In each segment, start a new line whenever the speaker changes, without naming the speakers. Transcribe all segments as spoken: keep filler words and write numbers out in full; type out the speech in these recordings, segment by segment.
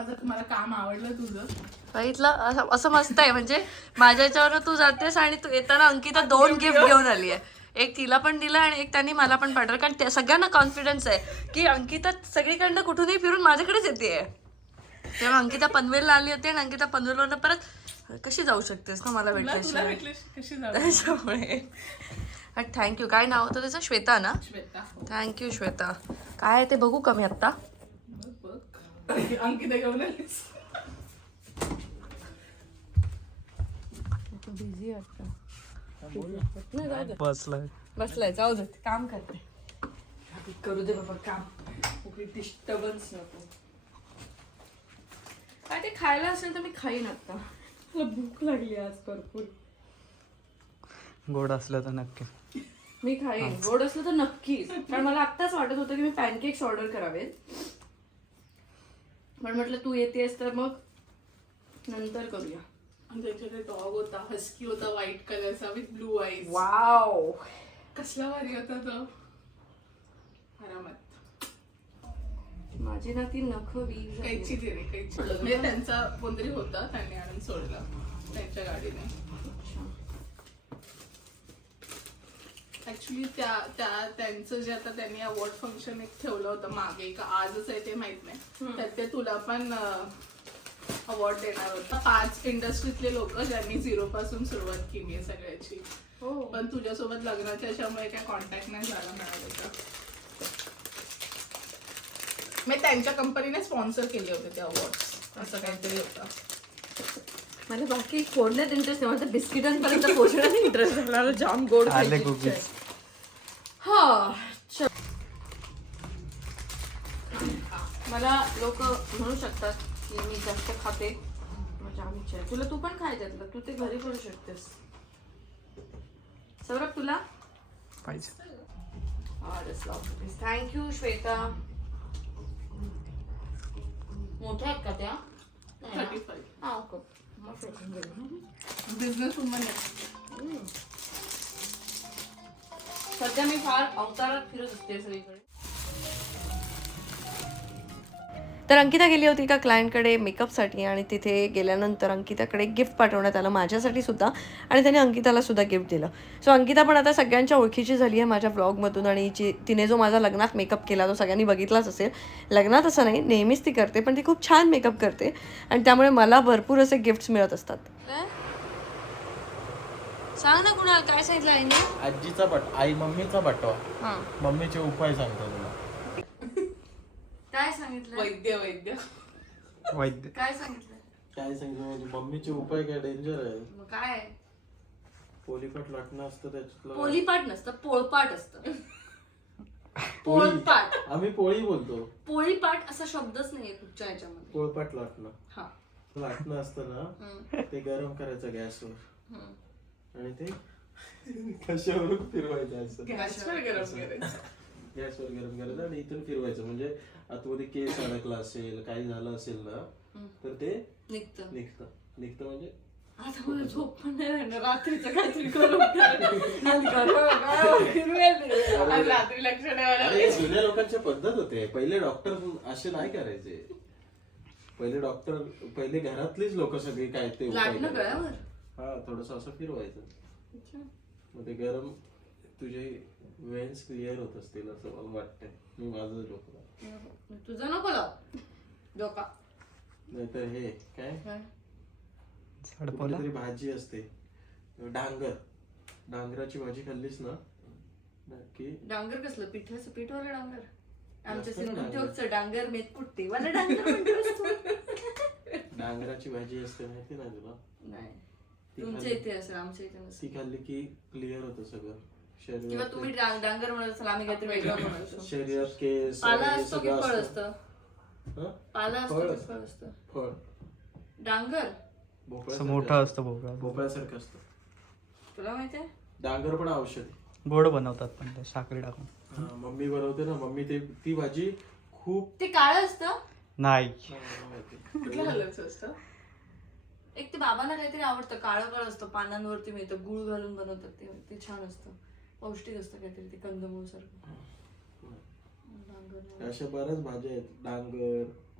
माझं मला काम आवडलं तुझं.
बघितलं असं मस्त आहे. म्हणजे माझ्या याच्यावर तू जातेस आणि तू येताना अंकिता दोन गिफ्ट घेऊन आली आहे. एक तिला पण दिलं आणि एक त्यांनी मला पण पाठवलं. कारण त्या सगळ्यांना कॉन्फिडन्स आहे की अंकिता सगळीकडनं कुठूनही फिरून माझ्याकडेच येते. तेव्हा अंकिता पनवेलला आली होती आणि अंकिता पनवेलवरनं परत कशी जाऊ शकतेस ना मला भेटल्याशिवाय. त्याच्यामुळे थँक्यू. काय नाव होतं त्याचं? श्वेता ना?
श्वेता.
थँक्यू श्वेता. काय आहे ते बघू का मी आत्ता?
अंकिता घेऊन आलीस.
बिझी
बसलाय
बसलाय जाऊ दे काम करते. करू दे बाबा काम. कुठली डिस्टर्बन्स नको. काय ते खायला असेल तर मी खाईन आता. मला भूक लागली आज भरपूर.
गोड असलं तर नक्की
मी खाईन. गोड असलं तर नक्कीच. कारण मला आत्ताच वाटत होतं की मी पॅनकेक्स ऑर्डर करावेत. पण म्हटलं तू येतेस तर मग नंतर करूया.
आणि त्याच्याकडे डॉग होता, हस्की होता व्हाईट कलरचा विथ ब्लू आईज.
वाव
कसला भारी होता तो. आरामात.
माझी ना ती नख वीज
कैची दिली कैची. म्हणजे त्यांचा कोणतरी होता, त्यांनी आणून सोडला त्यांच्या गाडीने. ऍक्च्युली त्या त्या त्यांचं जे आता त्यांनी अवॉर्ड फंक्शन एक ठेवलं होतं मागे का आजच आहे ते माहित नाही. त्यात ते तुला पण अवॉर्ड देणार होता. पाच इंडस्ट्रीतले लोक ज्यांनी झिरो पासून सुरुवात केली आहे सगळ्याची. पण तुझ्यासोबत लग्नाच्या याच्यामुळे काय कॉन्टॅक्ट नाही झाला मिळालं. मी त्यांच्या कंपनीने स्पॉन्सर केले होते ते अवॉर्ड असं काहीतरी होतं.
मला बाकी फोडण्यात इंटरेस्ट नाही. मला बिस्किटांपर्यंत पोचण्यात इंटरेस्ट झाला. जाम गोड
आले
खायची इच्छा आहे.
cookies.
हा मला लोक म्हणू शकतात की मी जास्त खाते. जाम इच्छा आहे. तुला तू पण खायच्यातलं तू ते घरी करू शकतेस. सौरभ तुला
पाहिजे.
थँक्यू श्वेता. मोठ्या आहेत का त्या?
थर्टी फाईव्ह
हा ओके.
बिझनेस वुमन आहे.
सध्या मी फार अवतारात फिरत असते सगळीकडे. तर अंकिता गेली होती एका क्लायंटकडे मेकअपसाठी आणि तिथे गेल्यानंतर अंकिताकडे गिफ्ट पाठवण्यात आलं माझ्यासाठी सुद्धा आणि त्याने अंकिताला सुद्धा गिफ्ट दिलं. सो अंकिता पण आता सगळ्यांच्या ओळखीची झाली आहे माझ्या व्लॉगमधून. आणि जी तिने जो माझा लग्नात मेकअप केला तो सगळ्यांनी बघितलाच असेल. लग्नात असं नाही नेहमीच ती करते पण ती खूप छान मेकअप करते आणि त्यामुळे मला भरपूर असे गिफ्ट्स मिळत असतात. सांग ना कुणाल काय सांगितलं आईने?
आजीचा बट आई मम्मीचा बटवा. मम्मीचे उपाय सांगतो तुला.
काय सांगितलं?
वैद्य वैद्य
वैद्य
काय सांगितलं?
काय सांगतो म्हणजे मम्मीचे उपाय काय डेंजर आहे.
मग काय?
पोलीपाट लाटणं असतं त्याच्यातलं.
पोलीपाट नसतं पोळपाट असतं. पोळपाट.
आम्ही पोळी बोलतो.
पोळीपाट असा शब्दच नाहीये तुमच्या ह्याच्यामध्ये.
पोळपाट लाटणं.
हा
लाटणं असतं ना ते गरम करायचं गॅसवर आणि ते कशावरून फिरवायचं असं.
गॅसवर गरम करायचं.
गॅसवर गरम करायचं आणि इथून फिरवायचं म्हणजे आतमध्ये केस अडकला असेल काही झालं असेल ना तर ते
निघतं.
निघतं. निघतं म्हणजे
आता मला झोप पण नाही राहणार. रात्रीचं काहीतरी करून
आज रात्री लक्ष ठेवायला.
अरे जुन्या लोकांची पद्धत होते. पहिले डॉक्टर असे नाही करायचे. पहिले डॉक्टर पहिले घरातलीच लोक सगळी काय ते उपाय
लाटणं
करायचे.
गळ्यावर.
हा थोडस असं फिरवायचं मग ते गरम तुझे वेन्स क्लिअर होत असतील असं मला वाटतंय. मी माझं डोकं
तुझा नको लाव डोका.
नाहीतर हे काय कुठेतरी भाजी असते डांगर. डांगराची भाजी खाल्लीस ना की
डांगर कसलं पिठाचं पिठवालं डांगर. आमच्या सिंधुदुर्गचं डांगर मेत कुठते मला डांगर म्हणतो.
डांगराची भाजी असते माहिती ना तुला?
नाही तुमच्या इथे असेल आमच्या इथे नसेल.
ती खाल्ली की क्लिअर होतं सगळं
किंवा
शरीरात.
तुम्ही डांग- डांगर म्हणत असाल आम्ही काहीतरी वेगळं म्हणतो.
शरीरात केस
पाला
हे
असतो की
सगळं
फळ
असतं.
असतं?
हं?
पाला असतो
फळ
की फळ असतं?
फळ
डांगर
भोपळा
मोठं असतं भोपळा.
भोपळ्यासारखं असतं.
तुला माहितीये?
डांगर पण औषधी.
गोड बनवतात पण ते साखरी टाकून.
हा, मम्मी बनवते ना मम्मी ते ती भाजी खूप
ते काळं असतं.
नाही
कुठल्या कलरचं असतं?
एक ते बाबांना काहीतरी आवडतं काळं काळं असतं पानांवरती मिळतं गुळ घालून बनवतात ते ते छान असतं पौष्टिक असतं काहीतरी ते कंदमूळ सारखं.
अशा बऱ्याच भाज्या आहेत. डांगर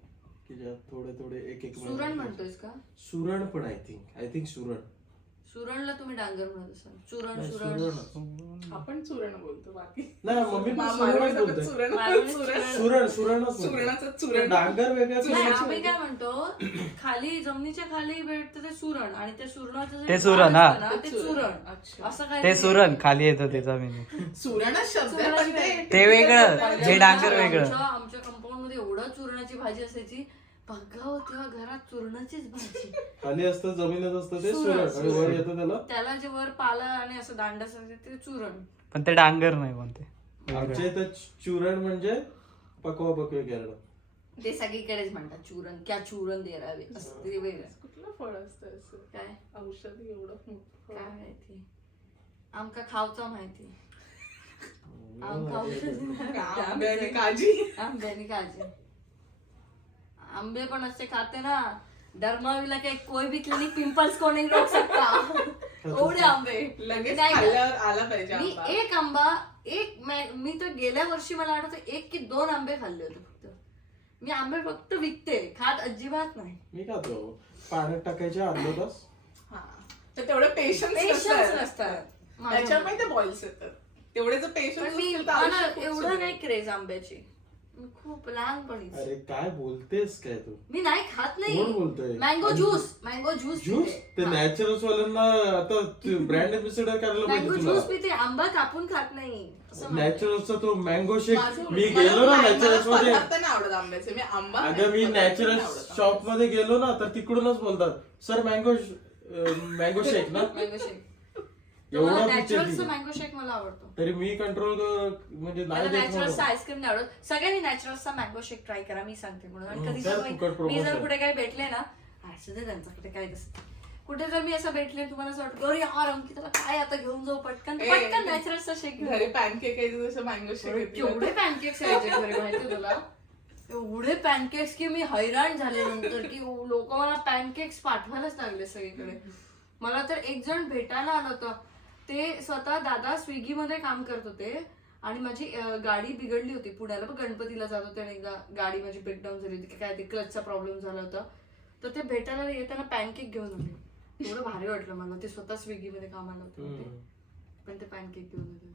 की ज्यात थोडे थोडे एक एक
सुरण
महिने-
म्हणतोयस का?
सुरण पण आय थिंक आय थिंक सुरण
सुरणला तुम्ही डांगर म्हणत असाल. चुरण
नाही,
सुरण
सुरणच.
आपण चूर्ण बोलतो बाकी
नाही मम्मी पण
मा-
सुरणच
मालवणी लोकं
बोलते.
चूर्ण-
मालवणी
चूर्ण-
सुरण सुरणच
सुरणाचं
बोलते.
चूरण.
डांगर वेगळ्या
नाही,
प्रकारचं
आम्ही काय म्हणतो खाली जमिनीच्या खाली भेटतं ते सुरण आणि ते सुरणाचं जे
ते सुरण,
झाड
हा.
असतं ना, ते चुरण.
अच्छा.
असं काय
ते सुरण खाली येतं त्याचा मेनू.
सुरणच शब्द आहे, पण ते
ते वेगळं, हे डांगर वेगळं.
आमच्या आमच्या कंपाऊंड मध्ये एवढं चुरणाची भाजी असायची. बघाव तेव्हा घरात चुरणाचीच भाजी.
खाली असतं जमिनीत असतं ते
सुरण,
सुरण आणि वर येतं त्याला
त्याला जे वर पाला आणि असं दांड असतं ते चुरण.
पण ते डांगर नाही म्हणते.
आमच्या इथं चूरण म्हणजे पकवा पकवे करणं.
ते सगळीकडेच म्हणतात चुरण क्या चुरण दे रावे असं ते वेगळं.
कुठलं फळ असतं असं
काय
औषधी एवढं मोठं
काय माहिती आमका खावचा माहिती. आमका औषधी
आंबे आणि काजी.
आंब्यानी काजी आंबे पण असे खाते ना डरमावीला काही कोई भी क्लिनिक पिंपल्स को नहीं रोक सकता. एवढे आंबे
लगेच
नाही का?
खाल्ल्यावर आला पाहिजे
मी
आंबा.
एक आंबा एक मै- मी तर गेल्या वर्षी मला आठवतं एक की दोन आंबे खाल्ले होते फक्त. मी आंबे फक्त विकते खात अजिबात नाही.
मी खातो पाण्यात टाकायचे अर्धा तास.
हा. तर तेवढं पेशन्स
पेशन्स नसतात माझ्यामध्ये.
त्याच्यामुळे ते बॉल्स येतात. तेवढे जर
पण
पेशन्स
मी मला एवढं नाही क्रेज आंब्याची. मी खूप लहानपणीच
अरे काय बोलतेस काय तू
मी नाही खात नाही.
कोण बोलतोय?
Mango juice mango juice
juice ते नॅचरल्स वाल्यांना आता ब्रँड एम्बेसिडर करायला
मँगो
पाहिजे
ज्यूस
तुला.
पिते आंबा कापून खात नाही असं म्हणते.
नॅचरलचा तो मँगो शेक मी गेलो ना नॅचरल्स मध्ये
नाही आवडत आंब्याचे मी आंबा
अगं मी नॅचरल शॉप मध्ये गेलो ना तर तिकडूनच बोलतात सर मँगो मँगो शेक ना
मँगो शेक
एवढा
नॅचरलचा
पिक्चर
मँगो शेक मला आवडतो.
तरी मी कंट्रोल म्हणजे
मला
नाही देत
नॅचरलचा
म्हणून.
आईस्क्रीम नाही आवडत. सगळ्यांनी नॅचरलचा मँगो शेक ट्राय करा मी सांगते म्हणून. आणि
हम्म,
कधी
काय
जर
फुकट
मी- मी जर
promotion.
कुठे काही भेटले ना असं दे त्यांच्याकडे काय दिसत कुठे जर मी असं भेटले तुम्हाला असं वाटतं अरे यार अंकिताला काय आता घेऊन जाऊ पटकन
ए,
पटकन नॅचरलचा शेक घेऊन
घरी पॅनकेक आहे जसं मँगो शेक
केवढे पॅनकेक्स यायचे घरी माहिती तुला एवढे पॅनकेक्स की मी हैराण झाले नंतर की लोक मला पॅनकेक्स पाठवायलाच लागले सगळीकडे. मला तर एक जण भेटायला आलं होतं. ते स्वतः दादा स्विगी मध्ये काम करत होते आणि माझी अं, गाडी बिघडली होती पुण्याला पण गणपतीला जात होते आणि एकदा गाडी माझी ब्रेकडाऊन झाली होती की काय ते क्लचचा प्रॉब्लेम झाला होता. तर ते भेटायला येताना पॅनकेक घेऊन आले. एवढं भारी वाटलं मला. ते स्वतः स्विगी मध्ये कामाला होते
हम्म.
पण ते पॅनकेक घेऊन आले.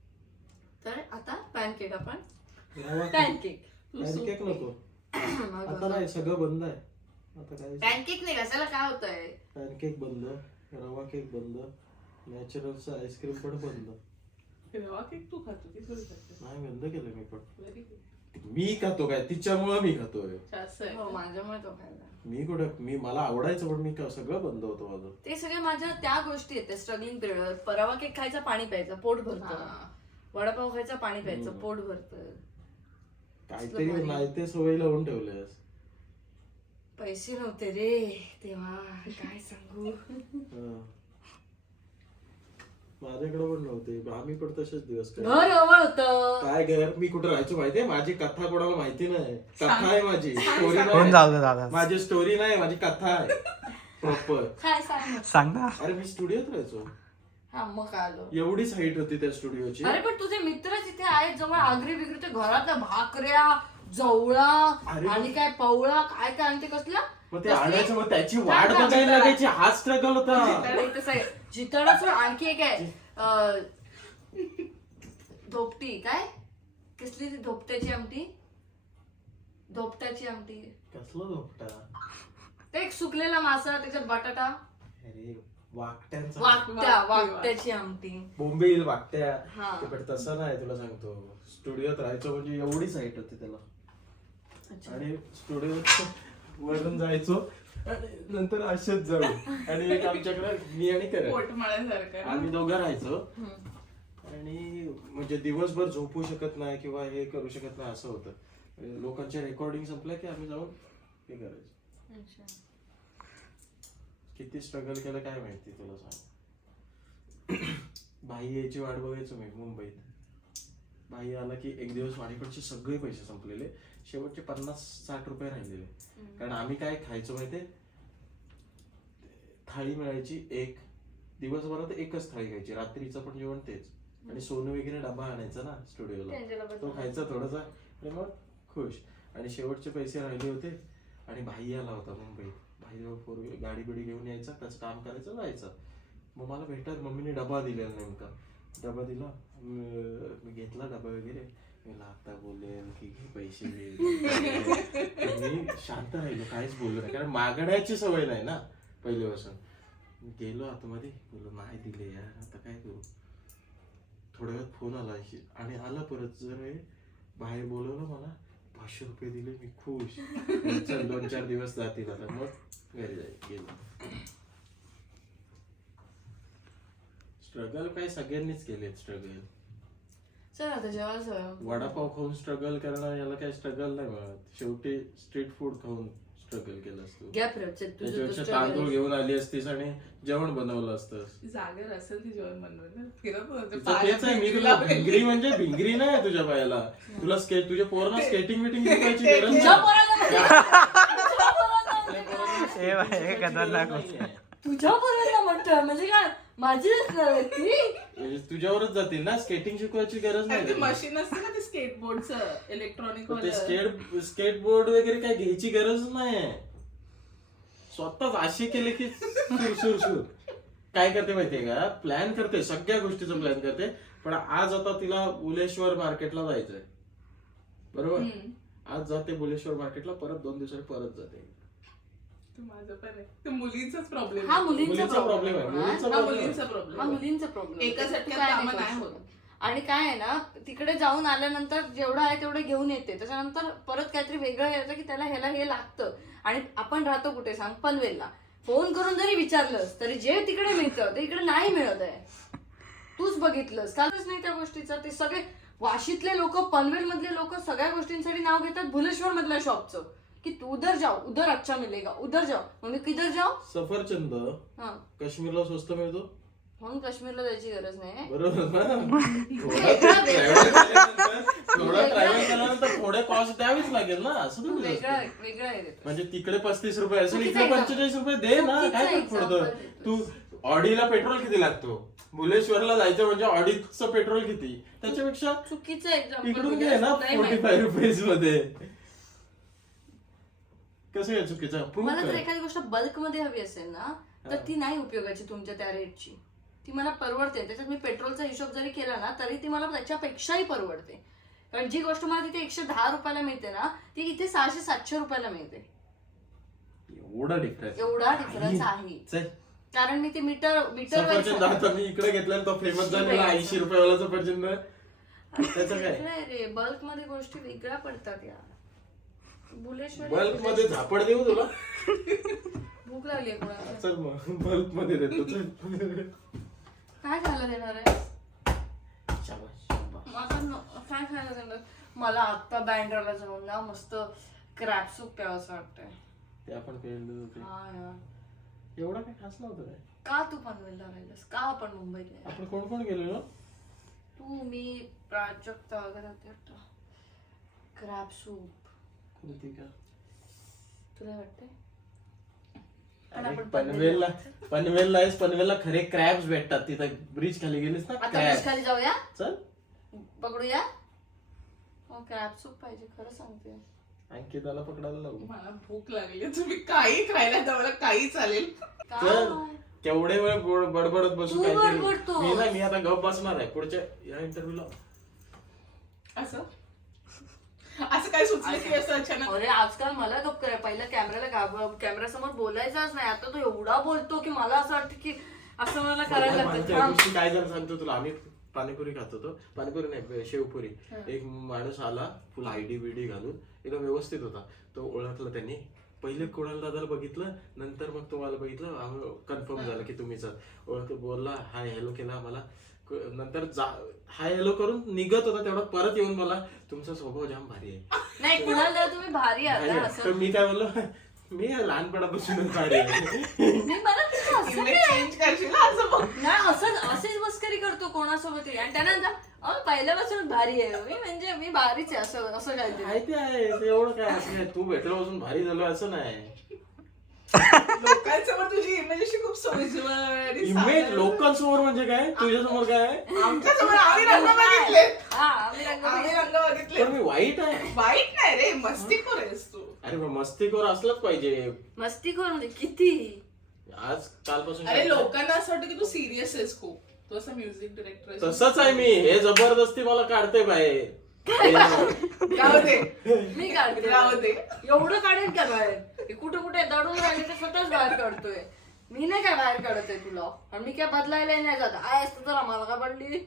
तर आता पॅनकेक आपण
रवा केक.
पॅनकेक
पॅनकेक नको आता नाही सगळं बंद आहे आता काय
पॅनकेक नाही कशाला काय होतंय.
पॅनकेक बंद रवा केक बंद नॅचरलचं आईस्क्रीम पण बंद.
रवा केक तू खातो की थोडी खातो
नाही बंद केलं मी पण
व्हेरी गुड.
मी खातो काय तिच्यामुळं मी खातोय.
असं आहे
हो
का?
माझ्यामुळे तो खायला.
मी कुठं मी मला आवडायचं पण मी का- सगळं बंद होतं माझं.
ते सगळे माझ्या त्या गोष्टी आहेत स्ट्रगलिंग पिरियड. परवा केक खायचा पाणी प्यायचं पोट भरतं.
हा.
वडापाव खायचा पाणी प्यायचं
हम्म.
पोट भरतं.
काहीतरी
भारी.
नाही ते सवय लावून ठेवले.
पैसे नव्हते रे तेव्हा काय सांगू.
माझ्याकडे पण नव्हते आम्ही पण तसेच दिवस काढले.
घर हवं होतं.
काय घर मी कुठं राहायचो माहितीये माझी कथा कोणाला माहिती नाही. कथा आहे माझी स्टोरी
कोण
नाही
जाऊ दे दादा.
माझी स्टोरी नाही माझी कथा आहे प्रॉपर.
काय सांग ना.
सांग ना.
अरे मी स्टुडिओत राहायचो
हा मग काय आलो.
एवढीच हाईट होती त्या स्टुडिओची.
अरे पण तुझे मित्र तिथे आहेत जवळ आगरी बिगरी ते घरातल्या भाकऱ्या जवळा
अरे.
आणि काय पवळा काय काय आणि ते कसलं
मग ते
कसली?
आणायचं मग त्याची वाट
थांब, थांब,
बघायला
थांब.
लागायची हा स्ट्रगल होता.
जिताडा एक तसं आहे. जिताडा सोड आणखी एक आहे अं, धोपटी काय कसली ती धोपट्याची आमटी धोपट्याची आमटी
कसला झोपटा.
ते एक सुकलेला मासा त्याच्यात बटाटा
अरे वाकट्यांचा
वाकट्या वाकट्याची आमटी
बोंबील वाकट्या
हा.
ते पण तसं नाही तुला सांगतो स्टुडिओत राहायचो म्हणजे एवढीच हाईट होती त्याला.
अच्छा.
आणि स्टुडिओ वरून जायचो आणि नंतर असेच जाऊ आणि एक आमच्याकडे मी आणि करण
पोटमाळ्यासारखं ना?
आम्ही दोघं राहायचो
हम्म.
आणि म्हणजे दिवसभर झोपू शकत नाही किंवा हे करू शकत नाही असं होतं. लोकांच्या रेकॉर्डिंग संपल्या की आम्ही जाऊन हे करायचो.
अच्छा.
किती स्ट्रगल केलं काय माहिती तुला सांग. भाई यायची वाट बघायचो मी मुंबईत. भाई आला की एक दिवस माझ्याकडचे सगळे पैसे संपलेले शेवटचे पन्नास साठ रुपये राहिलेले. कारण आम्ही काय खायचो माहितीये थाळी मिळायची एक दिवसभरात एकच थाळी खायची रात्रीचं पण जेवण तेच आणि सोनं वगैरे डबा आणायचा ना स्टुडिओला तो खायचा थोडासा आणि मग खुश. आणि शेवटचे पैसे राहिले होते आणि भाई आला होता मुंबईत. भाई फोर गाडी बिडी घेऊन यायचा, त्याचं काम करायचं, जायचं. मग मला भेटायला मम्मीने डबा दिलेला नेमका. डबा दिला, अं, मी घेतला डबा वगैरे. मी आता बोलेल की घे पैसे घे. मी शांत राहिलो, काहीच बोललो नाही, कारण मागण्याची सवय नाही ना पहिल्यापासून. मी गेलो आतमध्ये, बोललो नाही दिले यार, आता काय करू. थोड्या वेळात फोन आला आणि आला परत. जर बाहेर बोलवलं मला, पाचशे रुपये दिले, मी खुश. चल दोन चार दिवस जातील आता, मग घरी जाईल. गेलो. स्ट्रगल काय सगळ्यांनीच केले स्ट्रगल.
चल आता जेव्हा
वडापाव खाऊन स्ट्रगल करणं याला काही स्ट्रगल नाही मिळत. शेवटी स्ट्रीट फूड खाऊन स्ट्रगल केलं असतं.
गॅप तुझं
त्याच्यापेक्षा तांदूळ घेऊन आली असतीस आणि जेवण बनवलं असतं.
जागर असेल ती जेवण बनवलं फिरत होते.
तिचं तेच आहे, मी तुला भिंगरी म्हणजे भिंगरी नाही तुझ्या पायाला. तुला स्केट तुझ्या पोरांना स्केटिंग बिटिंग शिकवायची गरज नाही.
तुझ्या बरोबर म्हणतोय म्हणजे काय माझीच ती
म्हणजे तुझ्यावरच जातील ना, स्केटिंग शिकवायची गरज नाही.
मशीन असते ना ते स्केटबोर्डचं इलेक्ट्रॉनिक
ते स्केट स्केटबोर्ड वगैरे काय घ्यायची गरज नाही. स्वतःच असे केले की सुर सुर सुर. काय करते माहितीये का, प्लॅन करते, सगळ्या गोष्टीचा प्लॅन करते. पण आज आता तिला बुलेश्वर मार्केटला जायचंय, बरोबर. आज जाते बुलेश्वर मार्केटला, परत दोन दिवसांनी परत जाते.
माझं पण आहे, ते मुलींचाच प्रॉब्लेम.
हा मुलींचा
प्रॉब्लेम आहे. मुलींचा
हा
problem
मुलींचा
आहे.
प्रॉब्लेम
हा मुलींचा प्रॉब्लेम
एका झटक्यात कामं नाही होत.
आणि काय आहे ना, तिकडे जाऊन आल्यानंतर जेवढं आहे तेवढं घेऊन येते, त्याच्यानंतर परत काहीतरी वेगळं येतं की त्याला ह्याला हे लागतं. आणि आपण राहतो कुठे सांग, पनवेलला. फोन करून जरी विचारलंस तरी जे तिकडे मिळतं ते इकडे नाही मिळत आहे. तूच बघितलंस कालच नाही त्या गोष्टीचं. ते सगळे वाशीतले लोक, पनवेल मधले लोक सगळ्या गोष्टींसाठी नाव घेतात भुलेश्वर मधल्या शॉपचं, की तू उधर जाओ, उधर अच्छा मिलेगा, उधर जाओ. मग मी किधर जाओ.
सफरचंद
हा
काश्मीरला स्वस्त मिळतो,
म्हणून काश्मीरला जायची गरज नाही.
बरोबर ना. थोडा ट्रॅव्हल केल्यानंतर थोडे कॉस्ट द्यावीच लागेल ना, असं तुम्ही
वेगळं वेगळं आहे ते.
म्हणजे तिकडे पस्तीस रुपये असेल,
चुकीचं
इकडे
example.
पंचेचाळीस रुपये दे ना,
चुकीचं
काय फरक पडतं.
example.
तू ऑडीला पेट्रोल किती लागतो, बुलेश्वरला जायचं म्हणजे ऑडीचं पेट्रोल किती, त्याच्यापेक्षा
चुकीचं एक्झाम्पल
इकडून घे ना फोर्टी फाय रुपीज मध्ये. कसं आहे चुकीचं,
मला जर एखादी गोष्ट बल्क मध्ये हवी असेल ना, तर ती नाही उपयोगाची तुमच्या त्या रेटची. ती मला परवडते. त्याच्यात मी पेट्रोलचा हिशोब जरी केला ना तरी ती मला त्याच्यापेक्षाही परवडते. कारण जी गोष्ट मला तिथे एकशे दहा रुपयाला मिळते ना, ती इथे सहाशे सातशे रुपयाला मिळते.
एवढा डिफरन्स
एवढा डिफरन्स आहे. कारण मी ते मीटर मीटर
सफरचंद आता मी इकडे घेतला तो फेमस झालेला ऐंशी रुपयावाला सफरचंद. त्याचं काय
रे, बल्क मध्ये गोष्टी वेगळ्या पडतात यार. बुलेश्वर
बल्क मध्ये झापड देऊ तुला,
भूक लागली कोणाला.
चल मग बल्क मध्ये देतो. चल
काय खायला देणार आहे.
शाबास, शाबास.
आता न- काय खायला देणार. मला आता बँड्राला जाऊन ना मस्त क्रॅब सूप प्यावंसं वाटतंय.
ते आपण केलं होते,
हा यार.
एवढा काय खास नव्हतं काय.
का तू पनवेलला राहिलास, का आपण मुंबईत नाही.
आपण कोण कोण गेलेलो.
तू, मी, प्राजक्ता वगैरे. क्रॅब सूप
कोणती का
तुला वाटतंय.
अरे पनवेलला पनवेलला आहेस, पनवेलला खरे क्रॅब्स भेटतात. तिथं ब्रिज खाली गेलीस ना,
आता
क्रॅब.
बीच खाली जाऊया,
चल
पकडूया. क्रॅब सूप पाहिजे खरं सांगते.
अंकिताला पकडायला लागू.
मला भूक लागली, तुम्ही काही खायला द्या, मला काही चालेल.
चल केवढे वेळ बोड- बडबडत बसू
तू
काहीतरी.
बडबडतो.
मी ना मी आता गप बसणार आहे पुढच्या या इंटरव्ह्यूला.
असं असं काय सुचलं की असं अचानक.
अरे आजकाल मला गप कराय, पहिला कॅमेराला कॅमेरा समोर बोलायचाच नाही. आता तो एवढा बोलतो की मला असं वाटतं की असं मला करायला
मागच्या
लागतं.
गोष्टी काय झालं सांगतो तुला. आम्ही पाणीपुरी खात होतो, पाणीपुरी नाही शेवपुरी. एक माणूस आला फुल आयडी बिडी घालून, एकदम व्यवस्थित होता. तो ओळखला त्यांनी. पहिले कोणाला दादाला बघितलं, नंतर मग तुम्हाला बघितलं, आम्ही कन्फर्म झालं की तुम्हीच ओळख. बोलला हाय हॅलो केला आम्हाला. नंतर हाय हॅलो करून निघत होता, तेवढा परत येऊन मला तुमचा स्वभाव जाम भारी आहे.
नाही कुणाला तुम्ही भारी
भारी
आता
आहे.
असं
तर मी काय बोललो, मी लहानपणापासूनच भारी आहे.
मी मला तुझं असं
इमेज चेंज करशील ना असं बघ.
नाही असं असेच मस्करी करतो कोणासोबत. आणि त्यानंतर अहो पहिल्यापासून भारी आहे मी, म्हणजे मी भारीच आहे असं असं काहीतरी.
माहिती आहे ते एवढं काय असं काय, तू भेटल्यापासून भारी झालो असं नाही.
लोकांसमोर तुझी इमेज अशी खूप सोयीस्कर आणि
इमेज
साधारण.
लोकांसमोर म्हणजे काय, तुझ्यासमोर काय आहे?
आमच्यासमोर आम्ही रंग बघितले,
हा आम्ही रंग
आम्ही
बघितले.
रंग बघितले.
पण मी वाईट आहे.
वाईट नाही रे, मस्तीखोर आहेस तू.
अरे मग मस्तीखोर असलंच पाहिजे.
मस्तीखोर म्हणजे किती?
आज कालपासून
अरे लोकांना असं वाटतं की तू सिरियस आहेस खूप. तू असं म्युझिक डिरेक्टर
तसंच आहे मी. हे जबरदस्ती मला काढते बाहेर.
राहू दे
मी काढते
राहू दे.
एवढं काढेल का बाहेर? हे कुठे कुठे दडून राहिले ते स्वतःच बाहेर काढतोय. मी नाही काय बाहेर काढत आहे तुला, आणि मी काय बदलायला नाही जात. आय असतं तर आम्हाला का पडली.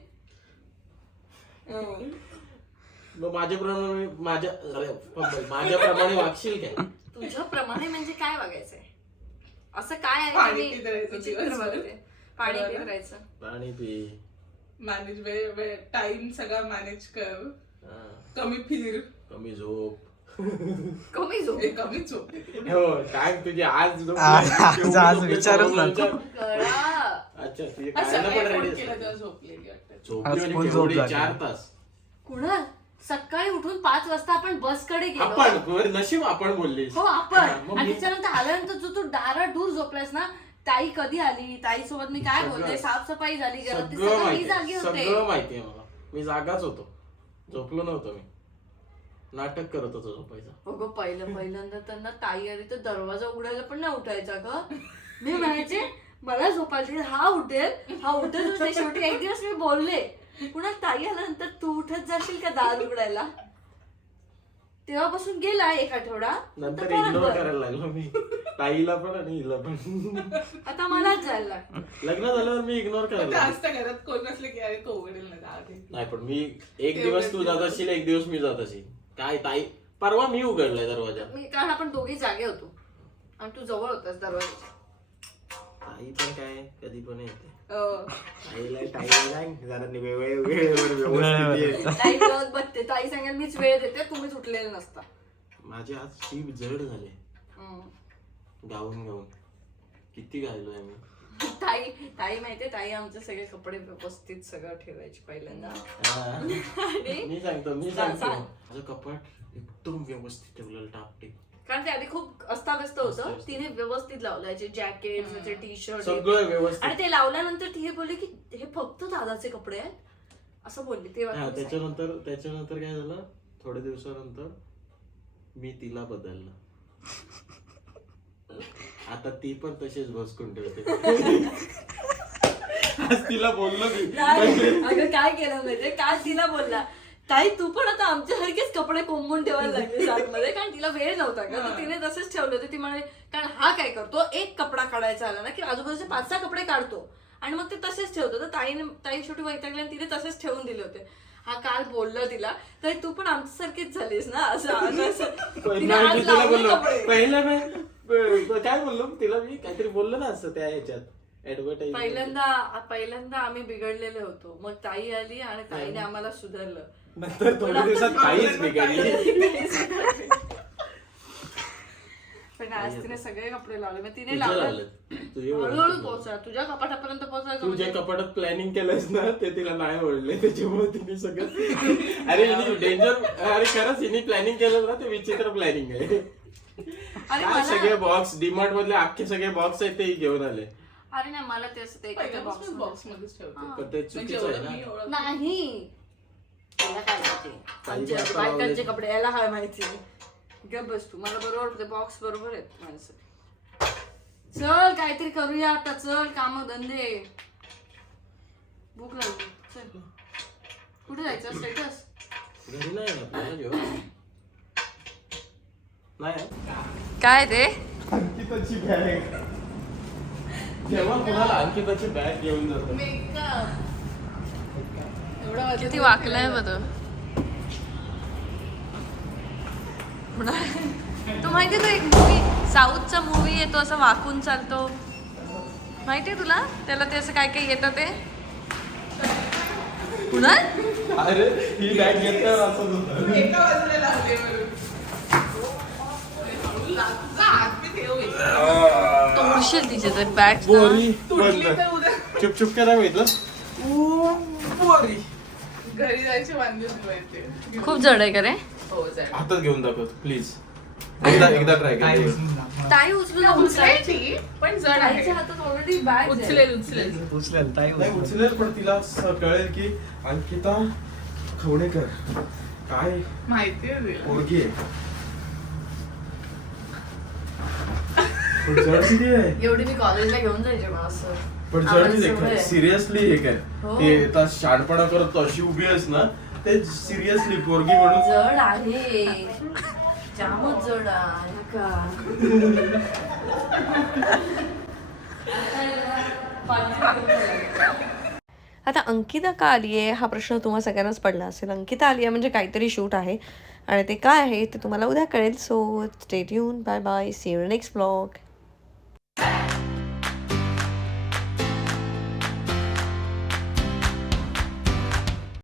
मग माझ्याप्रमाणे माझ्या अरे, माझ्याप्रमाणे वागशील काय?
तुझ्याप्रमाणे म्हणजे काय वागायचंय? असं काय आहे
पाणी
की
पित
मी
राहायचं
विचित्र
दिवसभर.
बघते. पाणी पित राहायचं.
पाणी पी.
मॅनेज वेळ टाइम सगळा मॅनेज कर.
हा.
कमी फिर.
कमी झोप.
कमी झोप.
हे कमी झोप.
हो काय तुझी आज झोप
आज-
केवढी
आज
झोपली,
विचारच
केवढी
नको.
झोपली.
कळा.
अच्छा तुझी
आज
खायला पण
सकाळी फोन
रेडी
केला तेव्हा झोपलेली वाटतं.
झोपली
आज
म्हणजे
full झोप
केवढी?
झाली.
चार तास.
कुणाल सकाळी उठून पाच वाजता आपण बस कडे गेलो.
आपण वर नशीब आपण बोललीस.
हो
हा,
आपण.
मग
आणि
मी-
त्याच्यानंतर आल्यानंतर जो तू डारा दूर झोपलास ना, ताई कधी आली, ताई सोबत मी काय
सगळं-
बोलते, साफसफाई झाली घरात, ते
सगळं
सगळं मी
माहिती
जागी होते.
सगळं माहितीये मला. मी जागाच होतो. झोपलो नव्हतो मी. नाटक करत होतो झोपायचं.
अगं पहिलं पहिल्यांदा त्यांना ताई आली तर दरवाजा उघडायला पण नाही उठायचा ग. मी म्हणायचे मला झोपायचे, हा उठेल हा उठेल नाही. शेवटी एक दिवस मी बोलले, पुन्हा ताई आल्यानंतर तू उठत जाशील का दार उघडायला. तेव्हापासून गेला एक आठवडा,
नंतर
परत
इग्नोर
बंद.
करायला लागलो मी. ताईला पण आणि हिला पण.
आता मलाच जायला लागतं.
लग्न झाल्यावर मी इग्नोर
पण
करायला लागलो.
जास्त घरात कोण नसले की अरे तो उघडेल ना जाऊ दे.
नाही पण मी एक दिवस तू जात असशील, एक दिवस मी जात असेल. काय ताई परवा मी उघडलाय दरवाजा.
मी कारण आपण दोघे जागे होतो आणि तू जवळ होतास दरवाजा.
ताई पण काय कधी पण येते.
अं,
ताईला ताईला सांग जरा नि- वेळ- वेळ- वेळेवर व्यवस्थित ये.
ताई बघ बघते, ताई सांगेल मीच वेळ देते, तुम्हीच उठलेले नसता.
माझे आज शीप जड झाले
हं.
गाऊन गाऊन. किती घाललोय मी.
ताई ताई माहितीये, ताई आमचे सगळे कपडे व्यवस्थित सगळं ठेवायचे पहिल्यांदा.
हा.
आणि
मी सांगतो मी
सांग,
सांगतो
सांग.
माझं कपाट एकदम व्यवस्थित ठेवलेलं टापटीप.
कारण ते आधी खूप अस्ताव्यस्त होतं, तिने व्यवस्थित लावलायचे जॅकेट, त्याचे टी शर्ट,
सगळं व्यवस्थित.
आणि ते लावल्यानंतर ती हे बोलली की हे फक्त दादाचे कपडे आहेत असं बोलली
हा,
तेव्हा.
त्याच्यानंतर त्याच्यानंतर काय झालं, थोड्या दिवसानंतर मी तिला बदललं. आता ती पण तशीच भसकून ठेवते. आज तिला बोललो मी.
अगं काय केलं माहितीये, काल तिला बोलला ताई तू पण आता आमच्यासारखेच कपडे कोंबून ठेवायला लागले मध्ये, कारण तिला वेळ नव्हता का, तर तिने तसेच ठेवले होते. ती म्हणे कारण हा काय करतो, एक कपडा काढायचा आला ना की आजूबाजूचे पाच सहा कपडे काढतो आणि मग ते तसेच ठेवतो. तर ताईने ताई शेवटी वैतागली आणि तिने तसेच ठेवून दिले होते. हा काल बोललो तिला, तर तू पण आमच्यासारखीच झालीस ना असं असं- असं. तिने
नाही,
आज
मी तिला
लावले
बोललो
कपडे.
पहिलं मी काय बोललो तिला, मी काहीतरी बोललो ना असं त्या ह्याच्यात ऍडव्हर्टाईज.
पहिल्यांदा पहिल्यांदा आम्ही बिघडलेले होतो, मग ताई आली आणि ताईने आम्हाला सुधारलं.
नंतर थोड्या दिवसात काहीच बिघडली.
पण आज तिने सगळे कपडे लावले, मग तिने
तुझं
लावले
लावलं. तुझे
हळूहळू
व्यवस्थित
पोहोचा तुझ्या कपाटापर्यंत पोहोचायचं
तू ज्या
म्हणजे.
कपाटात प्लॅनिंग केलंस ना ते तिला नाही आवडले, त्याच्यामुळे तिने सगळं. अरे हिने डेंजर, अरे खरंच हिने प्लॅनिंग केलं ना ते विचित्र प्लॅनिंग आहे.
अरे
काय
मला
सगळे बॉक्स डीमार्ट मधले अख्खे सगळे बॉक्स आहेत ते घेऊन आले.
अरे नाही मला ते असं ते एखाद्या box
पहिल्यापासून
मध्ये-
बॉक्स मध्येच ठेवते.
हा.
पण ते
म्हणजे
चुकीचं आहे
एवढं मी
ना.
ओळखते.
नाही त्याला काय माहिती,
काही
आमच्या
जास्त
बायकांचे
लावले.
कपडे याला काय माहिती. गप बस तू, मला बरोबर ते बॉक्स बरोबर आहेत माणसं. चल काहीतरी करूया आता, चल काम धंदे, भूक लागली. चल कुठे जायचं, स्टेटस
घरी नाही आपल्याला जेवण. नाही
काय ते
अंकिताची बॅग. जेव्हा कुणाला अंकिताची बॅग घेऊन जातो.
मेकअप एवढा वाजत
किती वाकलाय बघ तो. तो माहितीये तो एक मूवी, साऊथचा मूवी आहे, तो असं वाकून चालतो, माहितीये तुला? त्याला ते असं काय काय येतं ते पुन्हा.
अरे ही बॅग घेतल्यावर असं होतं.
एका बाजूला लावले म्हणून. हळू लाग. तुझा हात बी ठेव इथे.
तोडशील तिचे तर बॅग.
बोरी
तुटली
बंद.
तर उद्या
चुप चुप करा बघितलं. बोरी
घरी जायची वांदे माहिती.
खूप जड आहे का रे?
हो जाय.
हातात घेऊन दाखव प्लीज. एकदा एकदा ट्राय
काय
कर.
ताई उचलून
उचलायची पण जड आहे.
ताईच्या हातात ऑलरेडी बॅग
उचलेल उचलेल.
उचलेल ताई
नाही उचलेल पण तिला असं कळेल की अंकिता खवणेकर काय
माहिती आहे
पोरगी आहे. पण जड किती आहे
एवढी मी कॉलेजला घेऊन जायचे मला असं
पण
आम्हाला
जड
सवय
किती
आहे.
सिरियसली हे काय
हो.
ते आता शाणपणा करत अशी उभी आहेस ना ते सिरियसली पोरगी म्हणून
जड आहे जामच जड आहे का आता अंकिता का आली आहे हा प्रश्न तुम्हाला सगळ्यांनाच पडला असेल. अंकिता आली आहे म्हणजे काहीतरी शूट आहे आणि ते काय आहे ते तुम्हाला उद्या कळेल. So stay tune. Bye bye. See you next blog.